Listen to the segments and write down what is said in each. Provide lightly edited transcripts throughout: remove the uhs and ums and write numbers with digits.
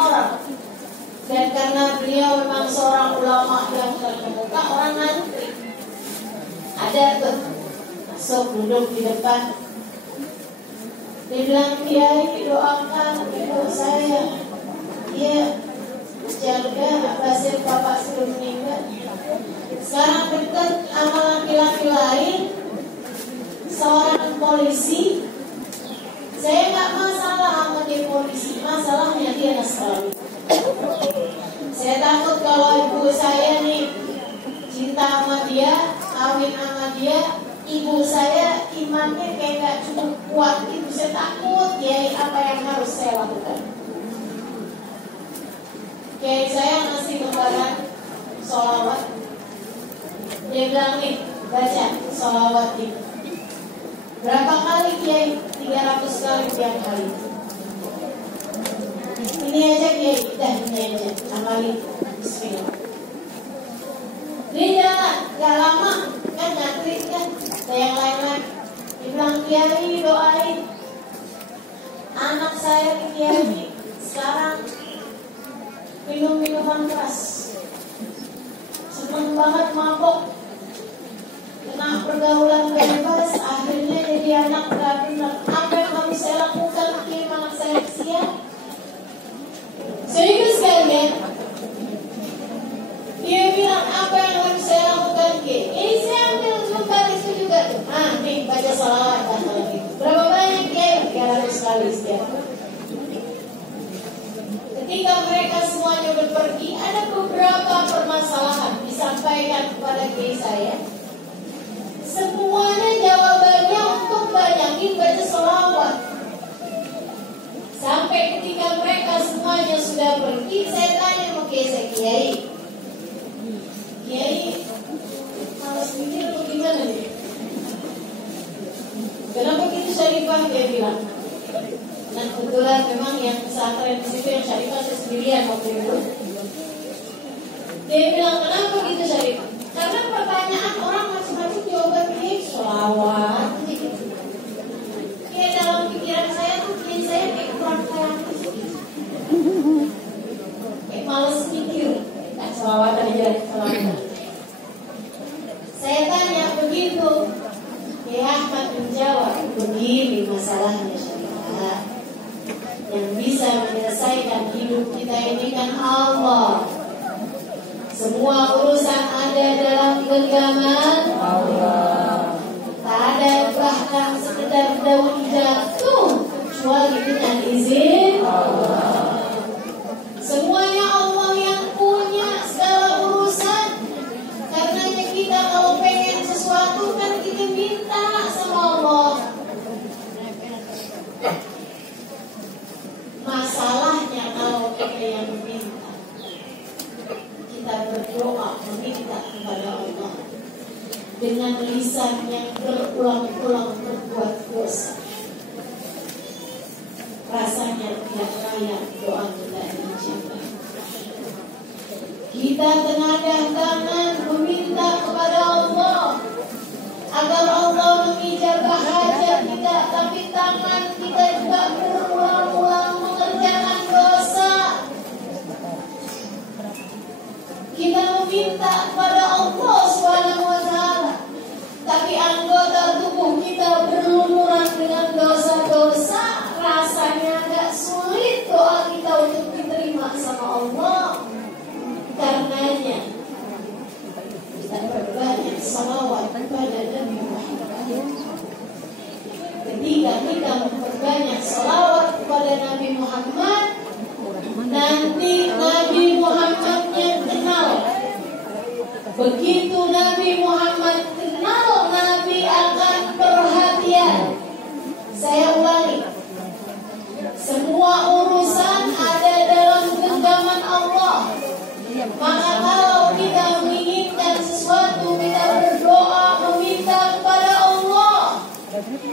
orang. Dan karena beliau memang seorang ulama yang terkemuka, orang ngantri. Ada tuh masuk duduk di depan. Dia bilang, Kiai doakan ibu saya. Iya, jaga Basir bapak sebelum meninggal. Sekarang dekat sama laki-laki lain, seorang polisi. Saya nggak masalah sama dia polisi, masalahnya dia Nasrani. Saya takut kalau ibu saya nih cinta sama dia, kawin sama dia, ibu saya imannya kayak nggak cukup kuat gitu. Saya takut, ya apa yang harus saya lakukan? Kayak saya ngasih lembaran sholawat. Dia bilang nih, baca sholawat ini. Berapa kali Kiai? 300 kali tiap hari. Ini aja Kiai, dah ini aja. Amalin. Bismillah. Dia jalan, gak lama kan ngantri kan. Ada yang lain-lain. Dia bilang, Kiai doain anak saya nih Kiai sekarang minum minuman keras, seneng banget mabok, kena pergaulan bebas, akhirnya jadi anak gak benar. Apa yang harus saya lakukan kirim anak saya siap? Serius kalian? Dia bilang apa yang harus saya lakukan kirim? Ini saya ambil lembar itu juga tuh. Nih baca salawat kalau gitu. Berapa banyak kirim? 300 kali setiap. Ketika mereka semuanya berpergi, ada beberapa permasalahan disampaikan kepada kiai saya. Semuanya jawabannya untuk banyakin baca sholawat. Sampai ketika mereka semuanya sudah pergi, saya tanya sama kiai saya, Kiai, malas mikir atau gimana nih? Kenapa gitu Syarifah? Dia bilang. Dan kebetulan memang yang pesantren di situ yang Syarifah saya sendirian waktu itu. Dia bilang, kenapa gitu Syarifah? Karena pertanyaan orang macam-macam jawabannya sholawat. Ya dalam pikiran saya tuh saya kayak kurang kreatif. Kayak males mikir. Nah, sholawat aja, sholawat. Saya tanya begitu. Ya Ahmad menjawab, begini masalahnya Syarifah. Yang bisa menyelesaikan hidup kita ini kan Allah. Semua urusan ada dalam genggaman Allah. Tak ada bahkan sekedar daun jatuh kecuali dengan izin Allah. Semuanya Allah yang punya segala urusan. Karenanya kita kalau pengen sesuatu kan kita minta sama Allah. Masalahnya kalau kita yang meminta, kita berdoa meminta kepada Allah dengan lisan yang berulang-ulang berbuat dosa. Rasanya tidak layak doa kita dijawab. Kita tenaga tangan meminta kepada Allah agar Allah mengijabah hajat kita, tapi tangan kita juga berulang-ulang mengerjakan dosa. Kita meminta kepada Allah Subhanahu wa Ta'ala, tapi anggota tubuh kita berlumuran dengan dosa-dosa. Rasanya agak sulit doa kita untuk diterima sama Allah. Karenanya kita berbanyak salawat kepada Nabi Muhammad. Ketika kita memperbanyak salawat kepada Nabi Muhammad, nanti Nabi Muhammadnya kenal. Begitu Nabi Muhammad kenal, Nabi akan perhatian. Saya ulangi, semua urusan ada dalam genggaman Allah. Maka kalau kita menginginkan sesuatu, kita berdoa meminta kepada Allah.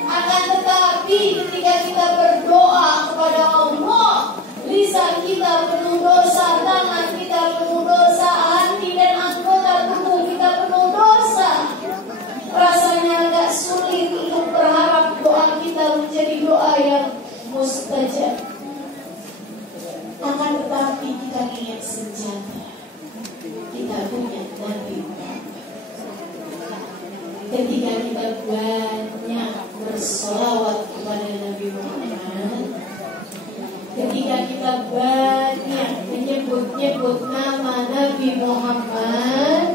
Akan tetapi ketika kita berdoa kepada Allah, lisan kita penuh dosa, tangan kita penuh dosa, hati dan anggota tubuh kita penuh dosa. Rasanya agak sulit untuk berharap doa kita menjadi doa yang mustajab. Akan tetapi ketika kita banyak bersolawat kepada Nabi Muhammad, ketika kita banyak menyebut-nyebut nama Nabi Muhammad,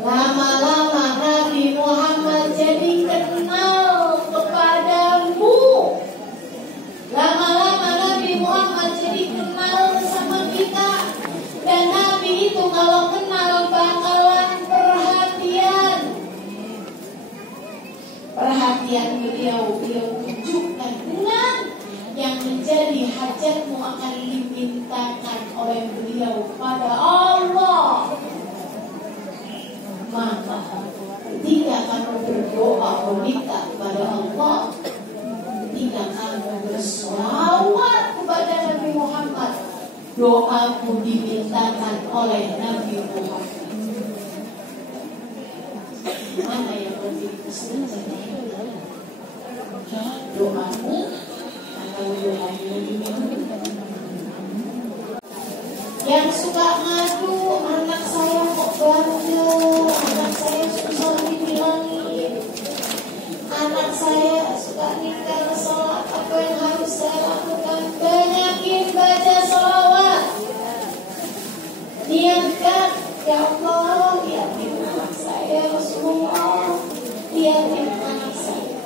lama-lama Nabi Muhammad jadi kenal kepadamu. Lama-lama Nabi Muhammad jadi kenal sama kita. Dan Nabi itu kalau kenal bakalan perhatian. Perhatian beliau tunjukkan dengan yang menjadi hajatmu akan dimintakan oleh beliau pada Allah. Maka ketika kamu berdoa meminta kepada Allah, ketika kamu bersolawat kepada Nabi Muhammad, doamu dimintakan oleh Nabi Muhammad. Mana yang lebih besar? Doamu atau doanya dimintakan? Yang suka ngadu, anak saya kok bandel, anak saya susah dibilangin, anak saya suka ninggal sholat, apa yang harus saya lakukan? Banyakin baca sholawat. Niatkan, ya Allah, lihatin anak saya, Rasulullah, lihatin anak saya.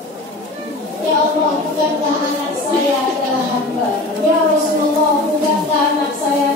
Ya Allah, bukankah anak saya adalah hamba? Ya Rasulullah, bukankah anak saya